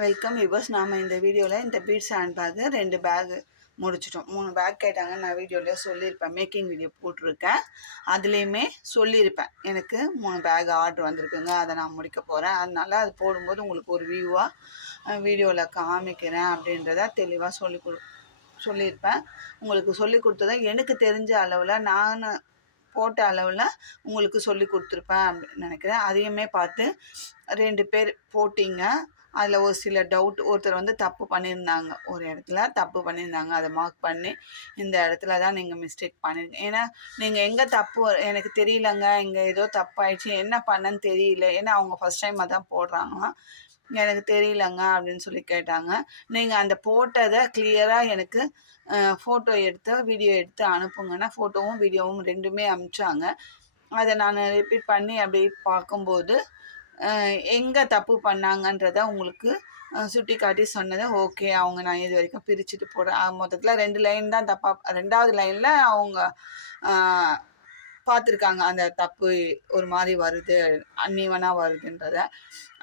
Welcome viewers. நாம் இந்த வீடியோவில் இந்த பீட்ஸ் ஹேண்ட் பேக்கு 2 பேகு முடிச்சிட்டோம். 3 பேக் கேட்டாங்க. நான் வீடியோவில் சொல்லியிருப்பேன், மேக்கிங் வீடியோ போட்டிருக்கேன். அதுலேயுமே சொல்லியிருப்பேன் எனக்கு 3 பேக் ஆர்டர் வந்திருக்குங்க, அதை நான் முடிக்க போகிறேன். அதனால் அது போடும்போது உங்களுக்கு ஒரு வியூவாக வீடியோவில் காமிக்கிறேன் அப்படின்றத தெளிவாக சொல்லியிருப்பேன். உங்களுக்கு சொல்லி கொடுத்ததை எனக்கு தெரிஞ்ச அளவில் நான் போட்ட அளவில் உங்களுக்கு சொல்லி கொடுத்துருப்பேன் அப்படின்னு நினைக்கிறேன். அதையுமே பார்த்து 2 பேர் போட்டிங்க. அதில் ஒரு சில டவுட், ஒருத்தர் வந்து தப்பு பண்ணியிருந்தாங்க, ஒரு இடத்துல தப்பு பண்ணியிருந்தாங்க. அதை மார்க் பண்ணி இந்த இடத்துல தான் நீங்கள் மிஸ்டேக் பண்ணியிருக்கீங்க, ஏன்னா நீங்கள் எங்கே தப்பு எனக்கு தெரியலங்க, இங்கே ஏதோ தப்பாயிடுச்சு, என்ன பண்ணன்னு தெரியல, ஏன்னா அவங்க ஃபஸ்ட் டைம் அதான் போடுறாங்களாம், எனக்கு தெரியலங்க அப்படின்னு சொல்லி கேட்டாங்க. நீங்கள் அந்த போட்டதை கிளியராக எனக்கு ஃபோட்டோ எடுத்து வீடியோ எடுத்து அனுப்புங்கன்னா, ஃபோட்டோவும் வீடியோவும் 2மே அனுப்பிச்சாங்க. அதை நான் ரிப்பீட் பண்ணி அப்படி பார்க்கும்போது எங்கே தப்பு பண்ணாங்கன்றத உங்களுக்கு சுட்டி காட்டி சொன்னது. ஓகே, அவங்க நான் இது வரைக்கும் பிரிச்சுட்டு போடுறேன். மொத்தத்தில் 2 லைன் தான் தப்பாக, 2வது லைனில் அவங்க பார்த்துருக்காங்க அந்த தப்பு ஒரு மாதிரி வருது, அன்ஈவனாக வருதுன்றத.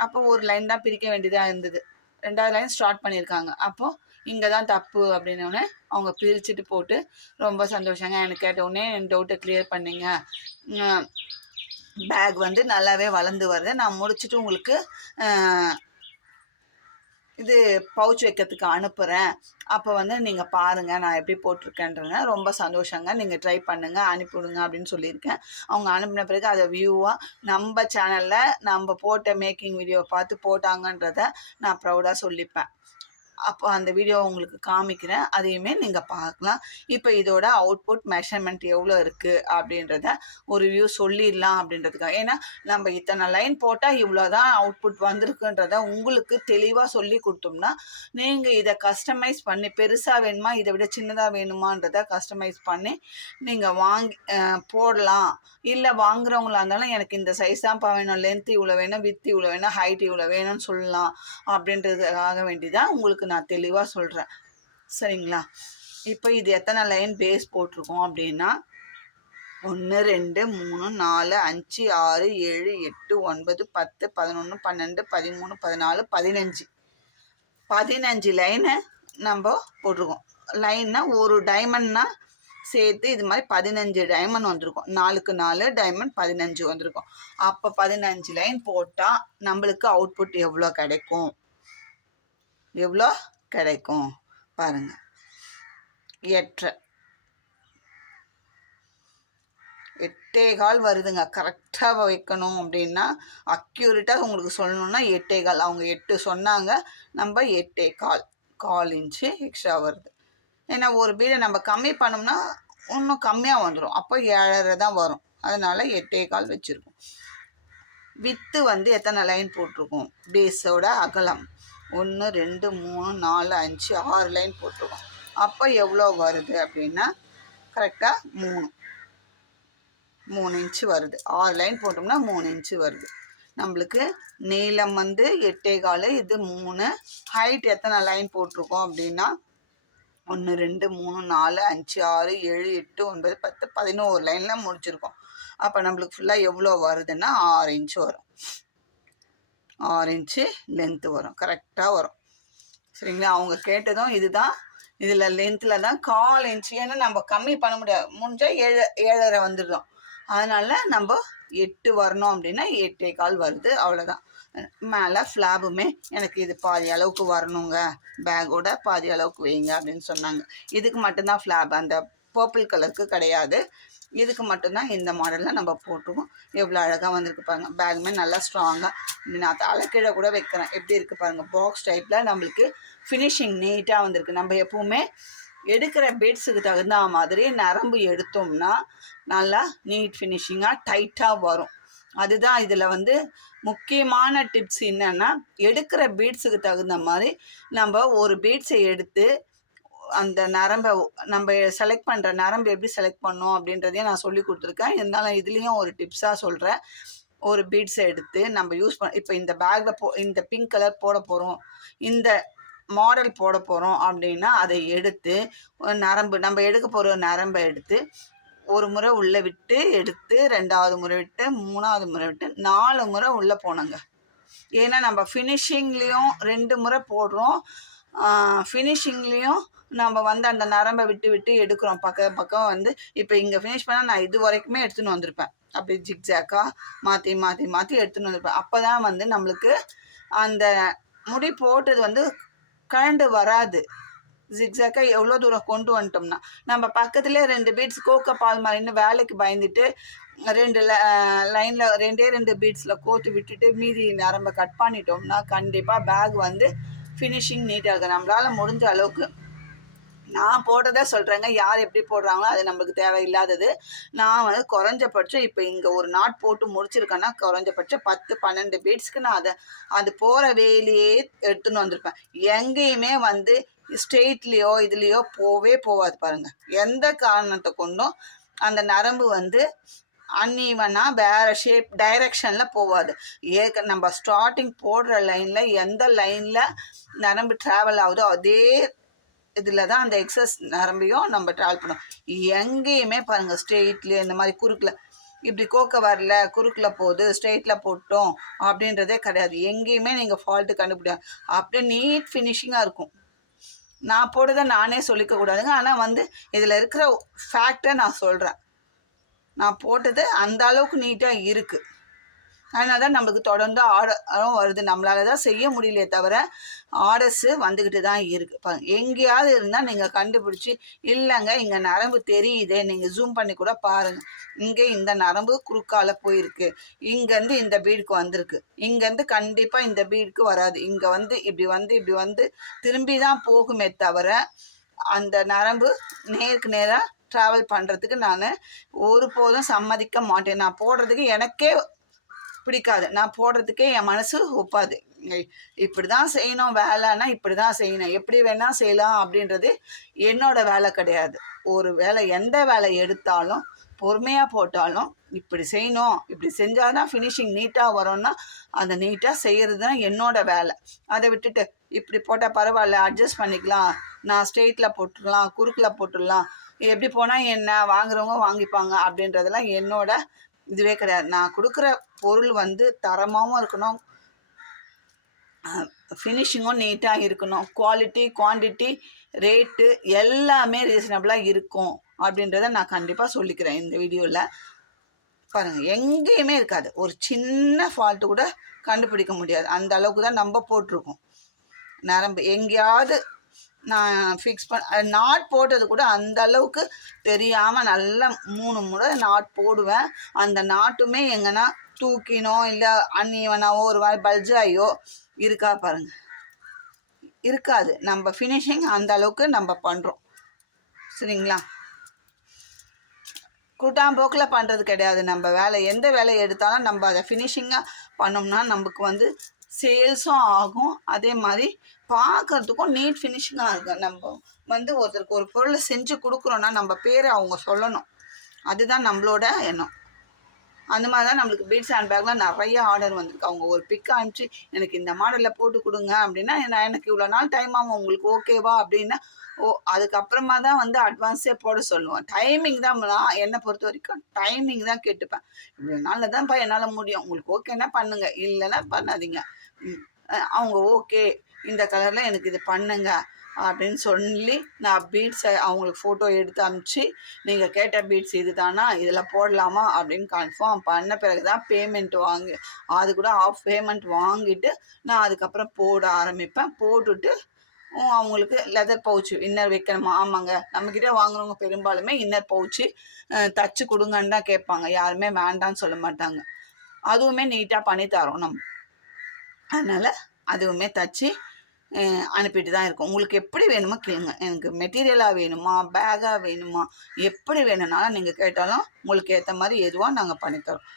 அப்போ ஒரு லைன் தான் பிரிக்க வேண்டியதாக இருந்தது. 2வது லைன் ஸ்டார்ட் பண்ணியிருக்காங்க. அப்போது இங்கே தான் தப்பு அப்படின்னோடனே அவங்க பிரிச்சுட்டு போட்டு ரொம்ப சந்தோஷங்க. எனக்கு கேட்டவுடனே என் டவுட்டை கிளியர் பண்ணிங்க. பேக் வந்து நல்லாவே வளர்ந்து வருது. நான் முடிச்சுட்டு உங்களுக்கு இது பவுச் வைக்கிறதுக்கு அனுப்புகிறேன். அப்போ வந்து நீங்கள் பாருங்கள் நான் எப்படி போட்டிருக்கேன்றங்க. ரொம்ப சந்தோஷங்க, நீங்கள் ட்ரை பண்ணுங்கள், அனுப்பிவிடுங்க அப்படின்னு சொல்லியிருக்கேன். அவங்க அனுப்பின பிறகு அதை வியூவாக நம்ம சேனலில் நம்ம போட்ட மேக்கிங் வீடியோவை பார்த்து போட்டாங்கன்றத நான் ப்ரௌடாக சொல்லிப்பேன். அப்போ அந்த வீடியோ உங்களுக்கு காமிக்கிறேன், அதையுமே நீங்கள் பார்க்கலாம். இப்போ இதோட அவுட்புட் மெஷர்மெண்ட் எவ்வளோ இருக்குது அப்படின்றத ஒரு வியூ சொல்லிடலாம் அப்படின்றதுக்காக. ஏன்னா நம்ம இத்தனை லைன் போட்டால் இவ்வளோ தான் அவுட்புட் வந்திருக்குன்றத உங்களுக்கு தெளிவாக சொல்லி கொடுத்தோம்னா, நீங்கள் இதை கஸ்டமைஸ் பண்ணி பெருசாக வேணுமா இதை விட சின்னதாக வேணுமான்றதை கஸ்டமைஸ் பண்ணி நீங்கள் வாங்கி போடலாம். இல்லை வாங்குறவங்களா இருந்தாலும் எனக்கு இந்த சைஸ் தான்ப்பா வேணும், லென்த் இவ்வளோ வேணும், வித் இவ்வளோ வேணும், ஹைட் இவ்வளோ வேணும்னு சொல்லலாம். அப்படின்றதுக்காக வேண்டிதான் உங்களுக்கு நான் தெளிவாக சொல்கிறேன், சரிங்களா? இப்போ இது எத்தனை லைன் பேஸ் போட்டிருக்கோம் அப்படின்னா 1 2 3 4 5 6 7 8 9 10 11 12 13 14 15 லைனை நம்ம போட்டிருக்கோம். லைன்னா ஒரு டைமண்ட்னா சேர்த்து இது மாதிரி 15 டைமண்ட் வந்திருக்கும். 4க்கு 4 டைமண்ட் 15 வந்திருக்கும். அப்போ 15 லைன் போட்டால் நம்மளுக்கு அவுட்புட் எவ்வளோ கிடைக்கும் பாருங்கள். 8.25 வருதுங்க. கரெக்டாக வைக்கணும் அப்படின்னா அக்யூரேட்டாக உங்களுக்கு சொல்லணுன்னா 8.25. அவங்க 8 சொன்னாங்க, நம்ம 8.25 இன்ச்சு எக்ஸ்ட்ரா வருது. ஏன்னா ஒரு பீடை நம்ம கம்மி பண்ணோம்னா இன்னும் கம்மியாக வந்துடும், அப்போ 7.5 தான் வரும். அதனால் 8.25 வச்சுருக்கோம். வித்து வந்து எத்தனை லைன் போட்டிருக்கோம், பேஸோட அகலம் 1 2 3 4 5 6 லைன் போட்டிருக்கோம். அப்போ எவ்வளோ வருது அப்படின்னா கரெக்டாக 3 இன்ச்சு வருது. 6 லைன் போட்டோம்னா 3 இன்ச்சு வருது. நம்மளுக்கு நீளம் வந்து 8.25, இது 3. ஹைட் எத்தனை லைன் போட்டிருக்கோம் அப்படின்னா 1 2 3 4 5 6 7 8 9 10 11 லைனில் முடிச்சிருக்கோம். அப்போ நம்மளுக்கு ஃபுல்லாக எவ்வளோ வருதுன்னா 6 இன்ச்சு வரும். 6 இன்ச்சு லென்த்து வரும், கரெக்டாக வரும், சரிங்களா? அவங்க கேட்டதும் இதுதான். இதில் லென்த்தில் தான் 1/4 இன்ச்சு, ஏன்னா நம்ம கம்மி பண்ண முடியாது, முடிஞ்சால் 7.5 வந்துடும். அதனால் நம்ம 8 வரணும் அப்படின்னா 8.25 வருது, அவ்வளோதான். மேலே ஃப்ளாபுமே எனக்கு இது பாதி அளவுக்கு வரணுங்க, பேக்கோட பாதி அளவுக்கு வைங்க அப்படின்னு சொன்னாங்க. இதுக்கு மட்டும்தான் ஃப்ளாப், அந்த பர்பிள் கலருக்கு கிடையாது. இதுக்கு மட்டும்தான் இந்த மாடலில் நம்ம போட்டுருவோம். எவ்வளோ அழகாக வந்திருக்கு பாருங்கள். பேக்குமே நல்லா ஸ்ட்ராங்காக, நான் தலைக்கீழே கூட வைக்கிறேன், எப்படி இருக்குது பாருங்கள். பாக்ஸ் டைப்பில் நம்மளுக்கு ஃபினிஷிங் நீட்டாக வந்திருக்கு. நம்ம எப்போவுமே எடுக்கிற பீட்ஸுக்கு தகுந்த மாதிரி நரம்பு எடுத்தோம்னா நல்லா நீட் ஃபினிஷிங்காக டைட்டாக வரும். அதுதான் இதில் வந்து முக்கியமான டிப்ஸ். என்னென்னா எடுக்கிற பீட்ஸுக்கு தகுந்த மாதிரி நம்ம ஒரு பீட்ஸை எடுத்து அந்த நரம்பை நம்ம செலக்ட் பண்ணுற நரம்பு எப்படி செலக்ட் பண்ணோம் அப்படின்றதையும் நான் சொல்லி கொடுத்துருக்கேன். இருந்தாலும் இதுலேயும் ஒரு டிப்ஸாக சொல்கிறேன். ஒரு பீட்ஸை எடுத்து நம்ம யூஸ் இப்போ இந்த பேக்கில் இந்த பிங்க் கலர் போட போகிறோம், இந்த மாடல் போட போகிறோம் அப்படின்னா அதை எடுத்து நரம்பு நம்ம எடுக்க போகிற நரம்பை எடுத்து ஒரு முறை உள்ளே விட்டு எடுத்து 2வது முறை விட்டு 3வது முறை விட்டு 4 முறை உள்ளே போனோங்க. ஏன்னா நம்ம ஃபினிஷிங்லேயும் 2 முறை போடுறோம், ஃபினிஷிங்லேயும் நம்ம வந்து அந்த நரம்பை விட்டு விட்டு எடுக்கிறோம். பக்கம் வந்து இப்போ இங்கே ஃபினிஷ் பண்ணால் நான் இது வரைக்குமே எடுத்துன்னு வந்திருப்பேன். அப்படி ஜிக்ஜாக்காக மாற்றி மாற்றி மாற்றி எடுத்துன்னு வந்திருப்பேன். அப்போ தான் வந்து நம்மளுக்கு அந்த முடி போட்டது வந்து கழண்டு வராது. ஜிக்ஸாக்காக எவ்வளோ தூரம் கொண்டு வந்துட்டோம்னா, நம்ம பக்கத்துலேயே 2 பீட்ஸ் கோக்க பால் மாதிரின்னு வேலைக்கு பயந்துட்டு 2 லைனில் 2 பீட்ஸில் கோத்து விட்டுட்டு மீதி நரம்பை கட் பண்ணிட்டோம்னா கண்டிப்பாக பேக் வந்து ஃபினிஷிங் நீட்டாக இருக்குது. நம்மளால் முடிஞ்ச அளவுக்கு நான் போட்டதை சொல்கிறேங்க, யார் எப்படி போடுறாங்களோ அது நம்மளுக்கு தேவையில்லாதது. நான் வந்து குறைஞ்சபட்சம் இப்போ இங்கே ஒரு நாட் போட்டு முடிச்சிருக்கேன்னா குறைஞ்சபட்சம் 10-12 பீட்ஸ்க்கு நான் அது போகிற வேலையே எடுத்துன்னு வந்திருப்பேன். எங்கேயுமே வந்து ஸ்ட்ரெயிட்லேயோ இதுலேயோ போகாது பாருங்கள். எந்த காரணத்தை கொண்டும் அந்த நரம்பு வந்து அன்ஈவனாக வேறு ஷேப் டைரெக்ஷனில் போகாது. நம்ம ஸ்டார்டிங் போடுற லைனில் எந்த லைனில் நரம்பு ட்ராவல் ஆகுதோ அதே இதில் தான் அந்த எக்ஸஸ் நரம்பையும் நம்ம ட்ராவல் பண்ணோம். எங்கேயுமே பாருங்கள் ஸ்ட்ரெயிட்லேயே இந்த மாதிரி குறுக்கில் இப்படி கோக்க வரல, குறுக்கில் போகுது, ஸ்ட்ரெயிட்டில் போட்டோம் அப்படின்றதே கிடையாது. எங்கேயுமே நீங்கள் ஃபால்ட்டு கண்டுபிடியாது. அப்படியே நீட் ஃபினிஷிங்காக இருக்கும். நான் போடுறதை நானே சொல்லிக்கக்கூடாதுங்க, ஆனால் வந்து இதில் இருக்கிற ஃபேக்டை நான் சொல்கிறேன். நான் போட்டது அந்த அளவுக்கு நீட்டாக இருக்குது. அதனால தான் நம்மளுக்கு தொடர்ந்து ஆர்டரும் வருது. நம்மளால தான் செய்ய முடியலையே தவிர ஆர்டர்ஸு வந்துக்கிட்டு தான் இருக்குது. எங்கேயாவது இருந்தால் நீங்கள் கண்டுபிடிச்சி, இல்லைங்க இங்கே நரம்பு தெரியுதே, நீங்கள் ஜூம் பண்ணி கூட பாருங்கள், இங்கே இந்த நரம்பு குறுக்கால போயிருக்கு, இங்கேருந்து இந்த பீடுக்கு வந்திருக்கு, இங்கேருந்து கண்டிப்பாக இந்த பீடுக்கு வராது, இங்கே வந்து இப்படி வந்து திரும்பி தான் போகுமே தவிர அந்த நரம்பு நேருக்கு நேராக ட்ராவல் பண்ணுறதுக்கு நான் ஒருபோதும் சம்மதிக்க மாட்டேன். நான் போடுறதுக்கு எனக்கே பிடிக்காது, நான் போடுறதுக்கே என் மனசு ஒப்பாது. இப்படி தான் செய்யணும், வேலைன்னா இப்படி தான் செய்யணும், எப்படி வேணால் செய்யலாம் அப்படின்றது என்னோட வேலை கிடையாது. ஒரு வேலை எந்த வேலை எடுத்தாலும் பொறுமையாக போட்டாலும் இப்படி செய்யணும், இப்படி செஞ்சால் தான் ஃபினிஷிங் நீட்டாக வரும்னா அந்த நீட்டாக செய்கிறது தான் என்னோட வேலை. அதை விட்டுட்டு இப்படி போட்டால் பரவாயில்ல அட்ஜஸ்ட் பண்ணிக்கலாம், நான் ஸ்ட்ரெயிட்டில் போட்டுடலாம், குறுக்கில் போட்டுடலாம், எப்படி போனால் என்ன வாங்குறவங்க வாங்கிப்பாங்க அப்படின்றதெல்லாம் என்னோட இதுவே கிடையாது. நான் கொடுக்குற பொருள் வந்து தரமாகவும் இருக்கணும், ஃபினிஷிங்கும் நீட்டாக இருக்கணும், குவாலிட்டி குவான்டிட்டி ரேட்டு எல்லாமே ரீசனபிளாக இருக்கும் அப்படின்றத நான் கண்டிப்பாக சொல்லிக்கிறேன் இந்த வீடியோவில். பாருங்கள் எங்கேயுமே இருக்காது, ஒரு சின்ன ஃபால்ட்டு கூட கண்டுபிடிக்க முடியாது, அந்த அளவுக்கு தான் நம்ம போட்டிருக்கோம். நரம்பு எங்கேயாவது நான் ஃபிக்ஸ் நாட் போட்டது கூட அந்த அளவுக்கு தெரியாமல் நல்லா 3 முறை நாட் போடுவேன். அந்த நாட்டுமே எங்கன்னா தூக்கினோ இல்லை அன்ஈவனாவோ ஒரு மாதிரி பல்ஜாயோ இருக்கா பாருங்கள், இருக்காது. நம்ம ஃபினிஷிங் அந்த அளவுக்கு நம்ம பண்ணுறோம், சரிங்களா? கூட்டாம்போக்கில் பண்ணுறது கிடையாது நம்ம வேலை. எந்த வேலை எடுத்தாலும் நம்ம அதை ஃபினிஷிங்காக பண்ணோம்னா நமக்கு வந்து சேல்ஸும் ஆகும், அதே மாதிரி பார்க்குறதுக்கும் நீட் ஃபினிஷிங்காக இருக்கும். நம்ம வந்து ஒருத்தருக்கு ஒரு பொருளை செஞ்சு கொடுக்குறோன்னா நம்ம பேரை அவங்க சொல்லணும், அதுதான் நம்மளோட எண்ணம். அந்த மாதிரி தான் நம்மளுக்கு பீட்ஸ் ஹேண்ட் பேக்கில் நிறைய ஆர்டர் வந்திருக்கு. அவங்க ஒரு பிக் அனுப்பிச்சு எனக்கு இந்த மாடலில் போட்டு கொடுங்க அப்படின்னா, எனக்கு இவ்வளோ நாள் டைம் ஆகும், உங்களுக்கு ஓகேவா அப்படின்னா அதுக்கப்புறமா தான் வந்து அட்வான்ஸே போட சொல்லுவேன். டைமிங் தான் நான் என்னை பொறுத்த வரைக்கும் டைமிங் தான் கேட்டுப்பேன். இவ்வளோ நாளில் தான்ப்பா என்னால் முடியும், உங்களுக்கு ஓகேன்னா பண்ணுங்கள், இல்லைன்னா பண்ணாதீங்க. அவங்க ஓகே இந்த கலரில் எனக்கு இது பண்ணுங்க அப்படின்னு சொல்லி நான் பீட்ஸை அவங்களுக்கு ஃபோட்டோ எடுத்து அனுப்பிச்சி, நீங்கள் கேட்ட பீட்ஸ் இது தானா, இதில் போடலாமா அப்படின்னு கன்ஃபார்ம் பண்ண பிறகு தான் பேமெண்ட் வாங்கி, அது கூட ஆஃப் பேமெண்ட் வாங்கிட்டு நான் அதுக்கப்புறம் போட ஆரம்பிப்பேன். போட்டுட்டு அவங்களுக்கு லெதர் பவுச்சு இன்னர் வைக்கணுமா, ஆமாங்க நம்மக்கிட்ட வாங்குறவங்க பெரும்பாலுமே இன்னர் பவுச்சு தச்சு கொடுங்கன்னு தான் கேட்பாங்க, யாருமே வேண்டான்னு சொல்ல மாட்டாங்க. அதுவுமே நீட்டாக பண்ணித்தரோம் நம்ம, அதனால் அதுவுமே தச்சு அனுப்பிட்டு தான் இருக்கோம். உங்களுக்கு எப்படி வேணுமோ கேளுங்க, எனக்கு மெட்டீரியலாக வேணுமா, பேக்காக வேணுமா, எப்படி வேணும்னாலும் நீங்கள் கேட்டாலும் உங்களுக்கு ஏற்ற மாதிரி எதுவாக நாங்கள் பண்ணித்தரோம்.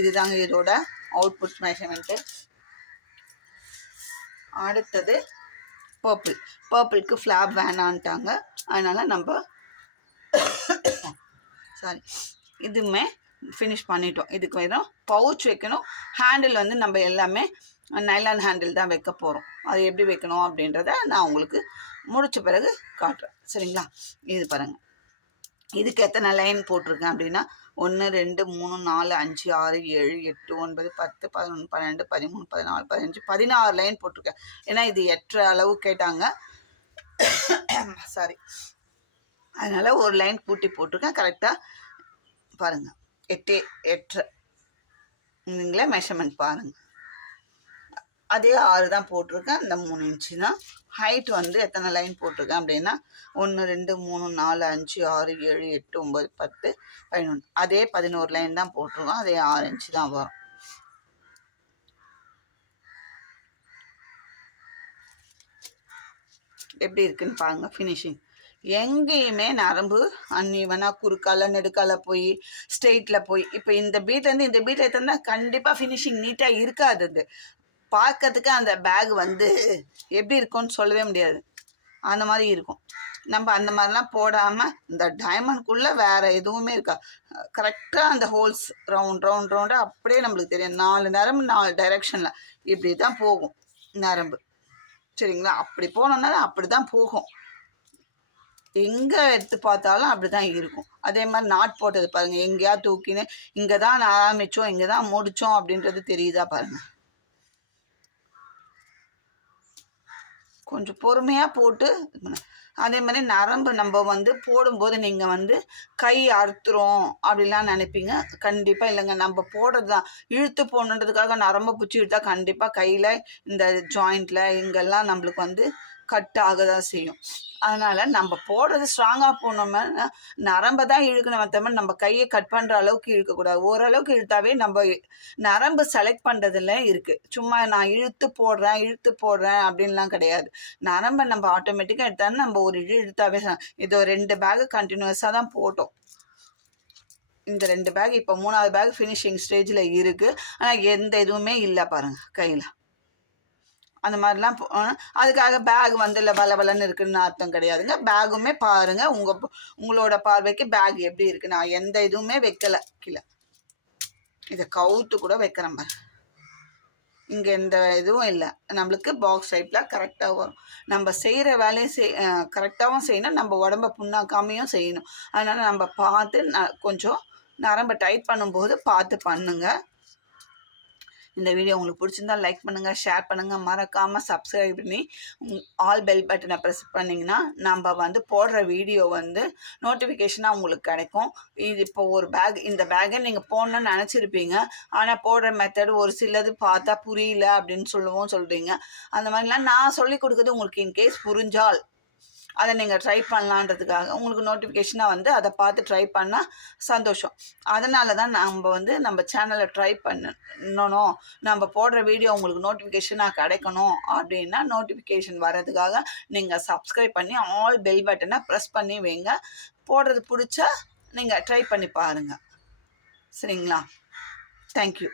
இதுதாங்க இதோட அவுட்புட் மெஷர்மெண்ட்டு. அடுத்தது பர்பிளுக்கு ஃப்ளாப் வேணான்ட்டாங்க, அதனால் நம்ம இதுவுமே ஃபினிஷ் பண்ணிட்டோம். இதுக்கு வெறும் பவுச் வைக்கணும், ஹேண்டில் வந்து நம்ம எல்லாமே நைலான் ஹேண்டில் தான் வைக்க போகிறோம். அது எப்படி வைக்கணும் அப்படின்றத நான் உங்களுக்கு முடித்த பிறகு காட்டுறேன், சரிங்களா? இது பாருங்கள், இதுக்கு எத்தனை லைன் போட்டிருக்கேன் அப்படின்னா 1 2 3 4 5 6 7 8 9 10 11 12 13 14 15 16 லைன் போட்டிருக்கேன். ஏன்னா இது 8 அளவு கேட்டாங்க, சாரி, அதனால் ஒரு லைன் கூட்டி போட்டிருக்கேன். கரெக்டாக பாருங்கள், 8 8 நீங்களே மெஷர்மெண்ட் பாருங்கள். அதே 6 தான் போட்டிருக்கேன். அந்த 3 இன்ச்சு தான். ஹைட் வந்து எத்தனை லைன் போட்டிருக்கேன் அப்படின்னா 1 2 3 4 5 6 7 8 9 10 11, அதே 11 லைன் தான் போட்டிருக்கோம். அதே 6 இன்ச்சு தான் வரும். எப்படி இருக்குன்னு பாருங்க ஃபினிஷிங். எங்கேயுமே நரம்பு அன்இவனாக குறுக்கால நெடுக்கால போய் ஸ்ட்ரெயிட்டில் போய், இப்போ இந்த பீட்லேருந்து இந்த பீட்டில் எடுத்தோம்னா கண்டிப்பாக ஃபினிஷிங் நீட்டாக இருக்காது. அது பார்க்கறதுக்கு அந்த பேக் வந்து எப்படி இருக்கும்னு சொல்லவே முடியாது, அந்த மாதிரி இருக்கும். நம்ம அந்த மாதிரிலாம் போடாமல் இந்த டைமண்ட்குள்ளே வேறு எதுவுமே இருக்கா, கரெக்டாக அந்த ஹோல்ஸ் ரவுண்டாக அப்படியே நம்மளுக்கு தெரியும். 4 நரம்பு 4 டைரெக்ஷனில் இப்படி தான் போகும் நரம்பு, சரிங்களா? அப்படி போனோம்னா அப்படி தான் போகும், எங்கே எடுத்து பார்த்தாலும் அப்படி தான் இருக்கும். அதே மாதிரி நாட் போட்டது பாருங்கள், எங்கேயா தூக்கின்னு இங்கே தான் ஆரம்பித்தோம் இங்கே தான் முடித்தோம் அப்படின்றது தெரியுதா பாருங்கள். கொஞ்சம் பொறுமையாக போட்டு, அதே மாதிரி நரம்பு நம்ம வந்து போடும்போது நீங்கள் வந்து கை அறுத்துரும் அப்படிலாம் நினைப்பீங்க. கண்டிப்பாக இல்லைங்க, நம்ம போடுறது தான். இழுத்து போடணுன்றதுக்காக நரம்பை பிடிச்சி இழுத்தா கண்டிப்பாக கையில் இந்த ஜாயிண்டில் இங்கெல்லாம் நம்மளுக்கு வந்து கட் ஆக தான் செய்யும். அதனால் நம்ம போடுறது ஸ்ட்ராங்காக போனோம்னா நரம்பை தான் இழுக்கணும், தவிர நம்ம கையை கட் பண்ணுற அளவுக்கு இழுக்கக்கூடாது. ஓரளவுக்கு இழுத்தாவே நம்ம நரம்பு செலக்ட் பண்ணுறதுல இருக்குது. சும்மா நான் இழுத்து போடுறேன் அப்படின்லாம் கிடையாது. நரம்பை நம்ம ஆட்டோமேட்டிக்காக எடுத்தாலும் நம்ம ஒரு இழுத்தாவே. இதோ 2 பேக்கு கண்டினியூஸாக தான் போட்டோம். இந்த 2 பேக் இப்போ 3ஆவது பேக் ஃபினிஷிங் ஸ்டேஜில் இருக்குது. ஆனால் எந்த இதுவுமே இல்லை பாருங்கள் கையில். அந்த மாதிரிலாம் அதுக்காக பேக் வந்து இல்லை பலன்னு இருக்குன்னு அர்த்தம் கிடையாதுங்க. பேகுமே பாருங்கள், உங்களோட பார்வைக்கு பேக் எப்படி இருக்குது. நான் எந்த இதுவுமே வைக்கலை கீழே, இதை கவுத்து கூட வைக்கிறேன் பாரு. இங்கே எந்த இதுவும் இல்லை, நம்மளுக்கு பாக்ஸ் டைப்பில் கரெக்டாக வரும். நம்ம செய்கிற வேலையை கரெக்டாகவும் செய்யணும், நம்ம உடம்ப புண்ணாக்காமையும் செய்யணும். அதனால் நம்ம பார்த்து கொஞ்சம் நரம்பை டைட் பண்ணும்போது பார்த்து பண்ணுங்கள். இந்த வீடியோ உங்களுக்கு பிடிச்சிருந்தா லைக் பண்ணுங்கள், ஷேர் பண்ணுங்கள், மறக்காமல் சப்ஸ்கிரைப் பண்ணி ஆல் பெல் பட்டனை ப்ரெஸ் பண்ணிங்கன்னா நம்ம வந்து போடுற வீடியோ வந்து நோட்டிஃபிகேஷனாக உங்களுக்கு கிடைக்கும். இது இப்போ ஒரு பேக், இந்த பேக்கை நீங்கள் போடணுன்னு நினச்சிருப்பீங்க, ஆனால் போடுற மெத்தடு ஒரு சிலது பார்த்தா புரியல அப்படின்னு சொல்கிறீங்க. அந்த மாதிரிலாம் நான் சொல்லி கொடுக்குறது உங்களுக்கு இன்கேஸ் புரிஞ்சால் அதை நீங்கள் ட்ரை பண்ணலான்றதுக்காக உங்களுக்கு நோட்டிஃபிகேஷனாக வந்து அதை பார்த்து ட்ரை பண்ணால் சந்தோஷம். அதனால தான் நம்ம வந்து நம்ம சேனலை ட்ரை பண்ணணும், நம்ம போடுற வீடியோ உங்களுக்கு நோட்டிஃபிகேஷனாக கிடைக்கணும் அப்படின்னா நோட்டிஃபிகேஷன் வர்றதுக்காக நீங்கள் சப்ஸ்கிரைப் பண்ணி ஆல் பெல் பட்டனை ப்ரெஸ் பண்ணி வைங்க. போடுறது பிடிச்சா நீங்கள் ட்ரை பண்ணி பாருங்கள், சரிங்களா? தேங்க்யூ.